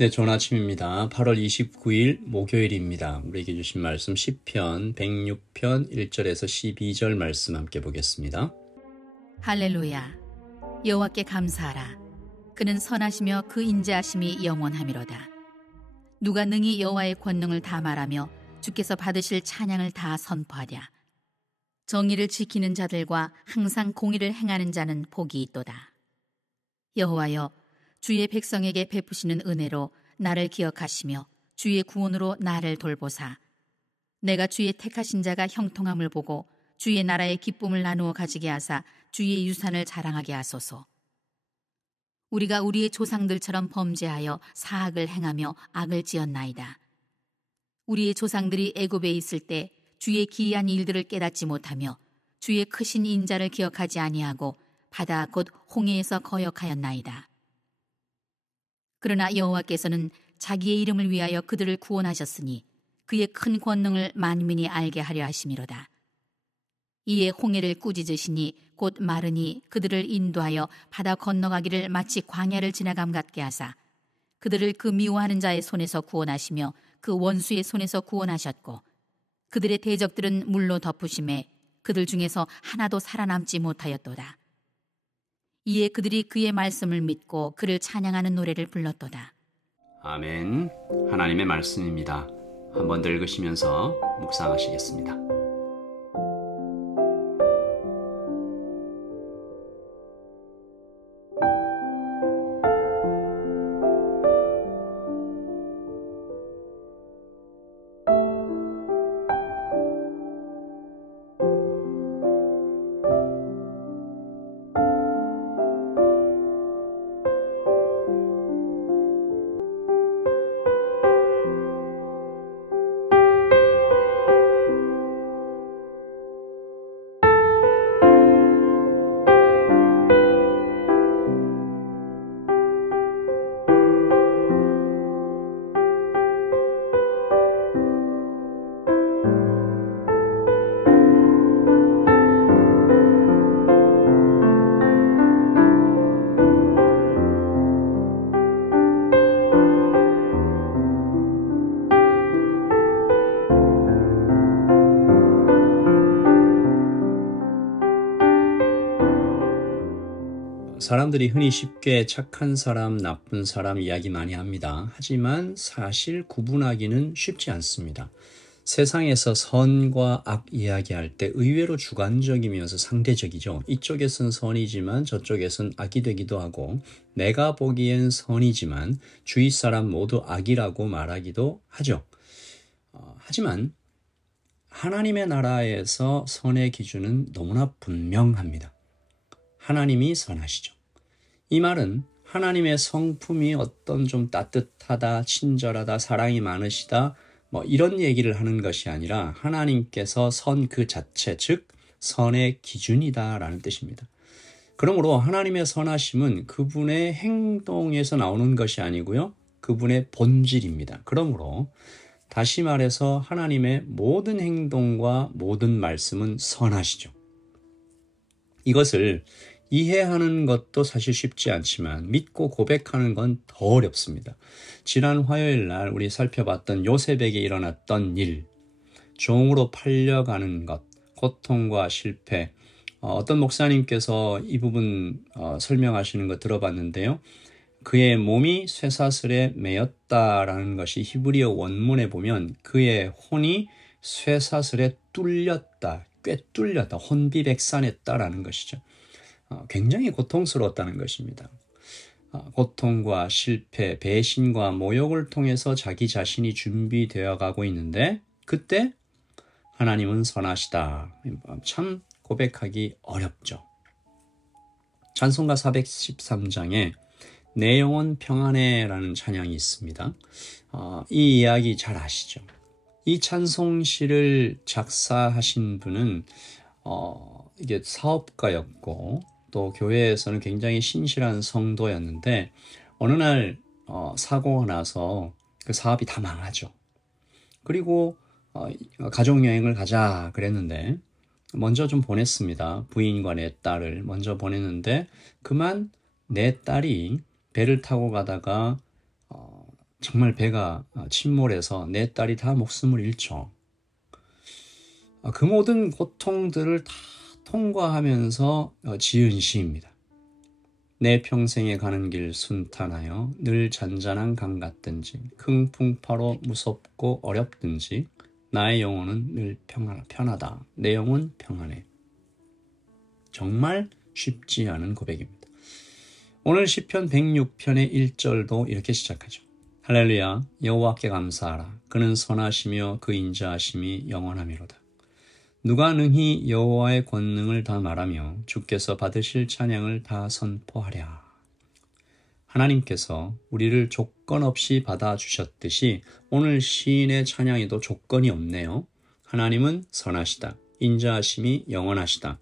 네, 좋은 아침입니다. 8월 29일 목요일입니다. 우리에게 주신 말씀 시편 106편 1절에서 12절 말씀 함께 보겠습니다. 할렐루야. 여호와께 감사하라. 그는 선하시며 그 인자하심이 영원하미로다. 누가 능히 여호와의 권능을 다 말하며 주께서 받으실 찬양을 다 선포하랴. 정의를 지키는 자들과 항상 공의를 행하는 자는 복이 있도다. 여호와여, 주의 백성에게 베푸시는 은혜로 나를 기억하시며 주의 구원으로 나를 돌보사. 내가 주의 택하신 자가 형통함을 보고 주의 나라의 기쁨을 나누어 가지게 하사 주의 유산을 자랑하게 하소서. 우리가 우리의 조상들처럼 범죄하여 사악을 행하며 악을 지었나이다. 우리의 조상들이 애굽에 있을 때 주의 기이한 일들을 깨닫지 못하며 주의 크신 인자를 기억하지 아니하고 바다 곧 홍해에서 거역하였나이다. 그러나 여호와께서는 자기의 이름을 위하여 그들을 구원하셨으니 그의 큰 권능을 만민이 알게 하려 하심이로다. 이에 홍해를 꾸짖으시니 곧 마르니 그들을 인도하여 바다 건너가기를 마치 광야를 지나감 같게 하사 그들을 그 미워하는 자의 손에서 구원하시며 그 원수의 손에서 구원하셨고 그들의 대적들은 물로 덮으심에 그들 중에서 하나도 살아남지 못하였도다. 이에 그들이 그의 말씀을 믿고 그를 찬양하는 노래를 불렀도다. 아멘. 하나님의 말씀입니다. 한번 더 읽으시면서 묵상하시겠습니다. 사람들이 흔히 쉽게 착한 사람, 나쁜 사람 이야기 많이 합니다. 하지만 사실 구분하기는 쉽지 않습니다. 세상에서 선과 악 이야기할 때 의외로 주관적이면서 상대적이죠. 이쪽에선 선이지만 저쪽에선 악이 되기도 하고 내가 보기엔 선이지만 주위 사람 모두 악이라고 말하기도 하죠. 하지만 하나님의 나라에서 선의 기준은 너무나 분명합니다. 하나님이 선하시죠. 이 말은 하나님의 성품이 어떤 좀 따뜻하다, 친절하다, 사랑이 많으시다 이런 얘기를 하는 것이 아니라 하나님께서 선 그 자체, 즉 선의 기준이다라는 뜻입니다. 그러므로 하나님의 선하심은 그분의 행동에서 나오는 것이 아니고요. 그분의 본질입니다. 그러므로 다시 말해서 하나님의 모든 행동과 모든 말씀은 선하시죠. 이것을 이해하는 것도 사실 쉽지 않지만 믿고 고백하는 건 더 어렵습니다. 지난 화요일 날 우리 살펴봤던 요셉에게 일어났던 일, 종으로 팔려가는 것, 고통과 실패, 어떤 목사님께서 이 부분 설명하시는 거 들어봤는데요. 그의 몸이 쇠사슬에 매였다라는 것이 히브리어 원문에 보면 그의 혼이 쇠사슬에 뚫렸다, 꿰뚫렸다, 혼비백산했다라는 것이죠. 굉장히 고통스러웠다는 것입니다. 고통과 실패, 배신과 모욕을 통해서 자기 자신이 준비되어 가고 있는데 그때 하나님은 선하시다. 참 고백하기 어렵죠. 찬송가 413장에 내 영혼 평안해라는 찬양이 있습니다. 이 이야기 잘 아시죠? 이 찬송시를 작사하신 분은 이게 사업가였고 또 교회에서는 굉장히 신실한 성도였는데 어느 날 사고가 나서 그 사업이 다 망하죠. 그리고 가족여행을 가자 그랬는데 먼저 좀 보냈습니다. 부인과 내 딸을 먼저 보냈는데 그만 내 딸이 배를 타고 가다가 정말 배가 침몰해서 내 딸이 다 목숨을 잃죠. 그 모든 고통들을 다 통과하면서 지은 시입니다. 내 평생에 가는 길 순탄하여 늘 잔잔한 강 같든지 흥풍파로 무섭고 어렵든지 나의 영혼은 늘 편하다. 내 영혼 평안해. 정말 쉽지 않은 고백입니다. 오늘 시편 106편의 1절도 이렇게 시작하죠. 할렐루야, 여호와께 감사하라. 그는 선하시며 그 인자하심이 영원하미로다. 누가 능히 여호와의 권능을 다 말하며 주께서 받으실 찬양을 다 선포하랴. 하나님께서 우리를 조건 없이 받아주셨듯이 오늘 시인의 찬양에도 조건이 없네요. 하나님은 선하시다. 인자하심이 영원하시다.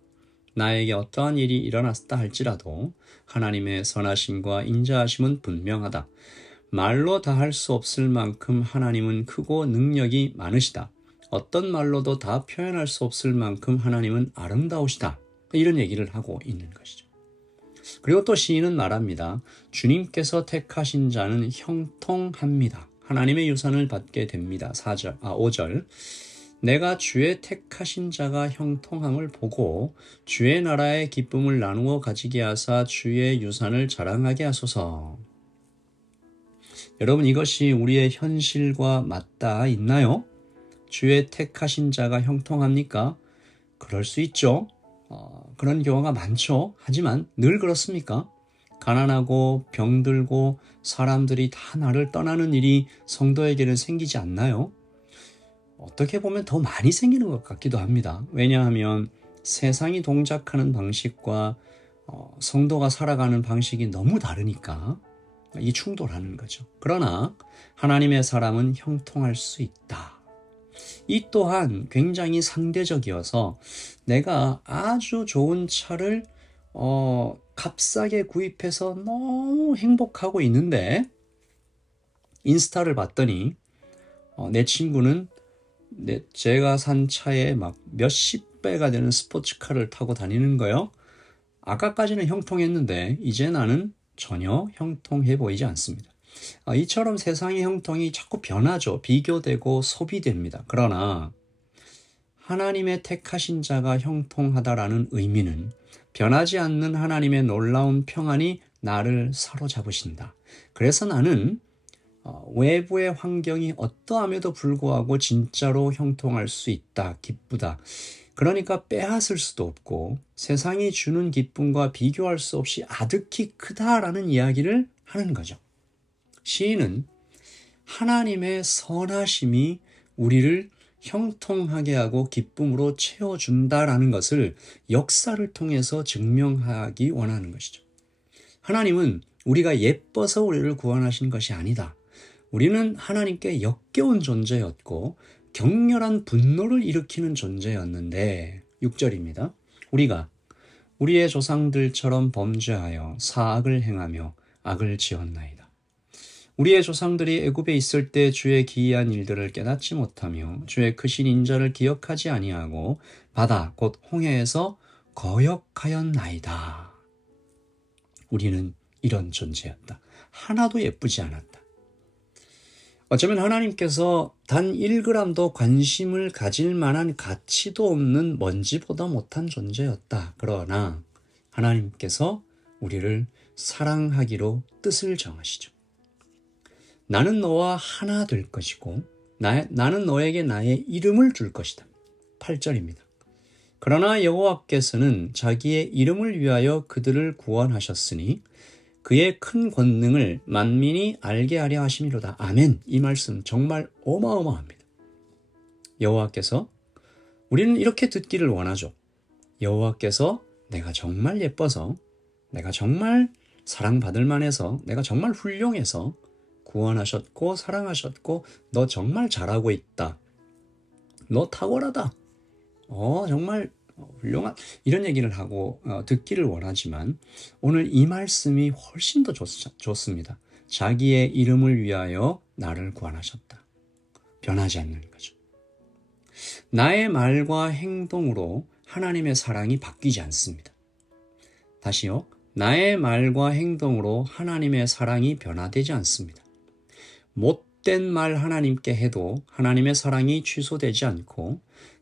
나에게 어떠한 일이 일어났다 할지라도 하나님의 선하심과 인자하심은 분명하다. 말로 다 할 수 없을 만큼 하나님은 크고 능력이 많으시다. 어떤 말로도 다 표현할 수 없을 만큼 하나님은 아름다우시다. 이런 얘기를 하고 있는 것이죠. 그리고 또 시인은 말합니다. 주님께서 택하신 자는 형통합니다. 하나님의 유산을 받게 됩니다. 5절. 내가 주의 택하신 자가 형통함을 보고 주의 나라의 기쁨을 나누어 가지게 하사 주의 유산을 자랑하게 하소서. 여러분, 이것이 우리의 현실과 맞닿아 있나요? 주의 택하신 자가 형통합니까? 그럴 수 있죠. 그런 경우가 많죠. 하지만 늘 그렇습니까? 가난하고 병들고 사람들이 다 나를 떠나는 일이 성도에게는 생기지 않나요? 어떻게 보면 더 많이 생기는 것 같기도 합니다. 왜냐하면 세상이 동작하는 방식과 성도가 살아가는 방식이 너무 다르니까 이 충돌하는 거죠. 그러나 하나님의 사람은 형통할 수 있다. 이 또한 굉장히 상대적이어서 내가 아주 좋은 차를 값싸게 구입해서 너무 행복하고 있는데 인스타를 봤더니 내 친구는 제가 산 차에 막 몇십 배가 되는 스포츠카를 타고 다니는 거예요. 아까까지는 형통했는데 이제 나는 전혀 형통해 보이지 않습니다. 이처럼 세상의 형통이 자꾸 변하죠. 비교되고 소비됩니다. 그러나 하나님의 택하신 자가 형통하다라는 의미는 변하지 않는 하나님의 놀라운 평안이 나를 사로잡으신다. 그래서 나는 외부의 환경이 어떠함에도 불구하고 진짜로 형통할 수 있다. 기쁘다. 그러니까 빼앗을 수도 없고 세상이 주는 기쁨과 비교할 수 없이 아득히 크다라는 이야기를 하는 거죠. 시인은 하나님의 선하심이 우리를 형통하게 하고 기쁨으로 채워준다라는 것을 역사를 통해서 증명하기 원하는 것이죠. 하나님은 우리가 예뻐서 우리를 구원하신 것이 아니다. 우리는 하나님께 역겨운 존재였고 격렬한 분노를 일으키는 존재였는데 6절입니다. 우리가 우리의 조상들처럼 범죄하여 사악을 행하며 악을 지었나이다. 우리의 조상들이 애굽에 있을 때 주의 기이한 일들을 깨닫지 못하며 주의 크신 인자를 기억하지 아니하고 바다 곧 홍해에서 거역하였나이다. 우리는 이런 존재였다. 하나도 예쁘지 않았다. 어쩌면 하나님께서 단 1g도 관심을 가질 만한 가치도 없는 먼지보다 못한 존재였다. 그러나 하나님께서 우리를 사랑하기로 뜻을 정하시죠. 나는 너와 하나 될 것이고 나는 너에게 나의 이름을 줄 것이다. 8절입니다. 그러나 여호와께서는 자기의 이름을 위하여 그들을 구원하셨으니 그의 큰 권능을 만민이 알게 하려 하심이로다. 아멘. 이 말씀 정말 어마어마합니다. 여호와께서 우리는 이렇게 듣기를 원하죠. 여호와께서 내가 정말 예뻐서 내가 정말 사랑받을 만해서 내가 정말 훌륭해서 구원하셨고 사랑하셨고 너 정말 잘하고 있다. 너 탁월하다. 정말 훌륭한 이런 얘기를 하고 듣기를 원하지만 오늘 이 말씀이 훨씬 더 좋습니다. 자기의 이름을 위하여 나를 구원하셨다. 변하지 않는 거죠. 나의 말과 행동으로 하나님의 사랑이 바뀌지 않습니다. 다시요. 나의 말과 행동으로 하나님의 사랑이 변화되지 않습니다. 못된 말 하나님께 해도 하나님의 사랑이 취소되지 않고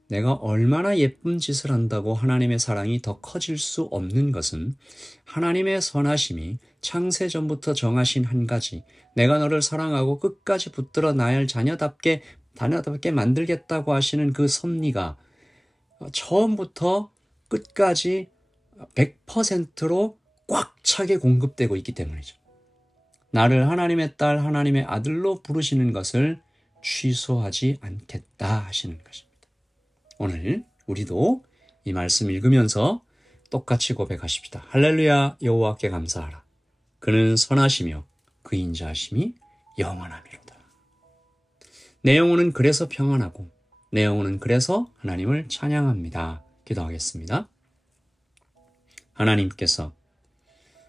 내가 얼마나 예쁜 짓을 한다고 하나님의 사랑이 더 커질 수 없는 것은 하나님의 선하심이 창세전부터 정하신 한 가지, 내가 너를 사랑하고 끝까지 붙들어 나야 할 자녀답게 만들겠다고 하시는 그 섭리가 처음부터 끝까지 100%로 꽉 차게 공급되고 있기 때문이죠. 나를 하나님의 딸, 하나님의 아들로 부르시는 것을 취소하지 않겠다 하시는 것입니다. 오늘 우리도 이 말씀 읽으면서 똑같이 고백하십시다. 할렐루야, 여호와께 감사하라. 그는 선하시며 그 인자하심이 영원하미로다. 내 영혼은 그래서 평안하고 내 영혼은 그래서 하나님을 찬양합니다. 기도하겠습니다. 하나님께서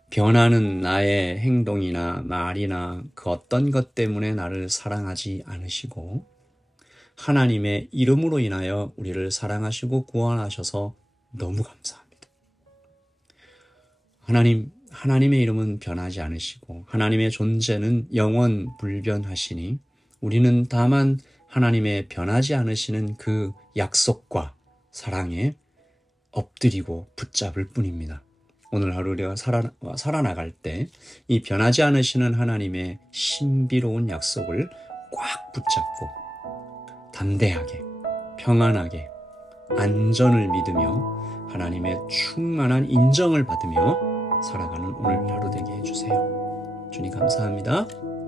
변하는 나의 행동이나 말이나 그 어떤 것 때문에 나를 사랑하지 않으시고 하나님의 이름으로 인하여 우리를 사랑하시고 구원하셔서 너무 감사합니다. 하나님의 이름은 변하지 않으시고 하나님의 존재는 영원 불변하시니 우리는 다만 하나님의 변하지 않으시는 그 약속과 사랑에 엎드리고 붙잡을 뿐입니다. 오늘 하루 우리가 살아나갈 때 이 변하지 않으시는 하나님의 신비로운 약속을 꽉 붙잡고 담대하게, 평안하게, 안전을 믿으며 하나님의 충만한 인정을 받으며 살아가는 오늘 하루 되게 해주세요. 주님 감사합니다.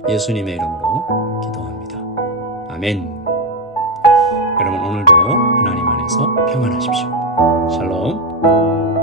예수님의 이름으로 기도합니다. 아멘. 여러분 오늘도 하나님 안에서 평안하십시오. 샬롬.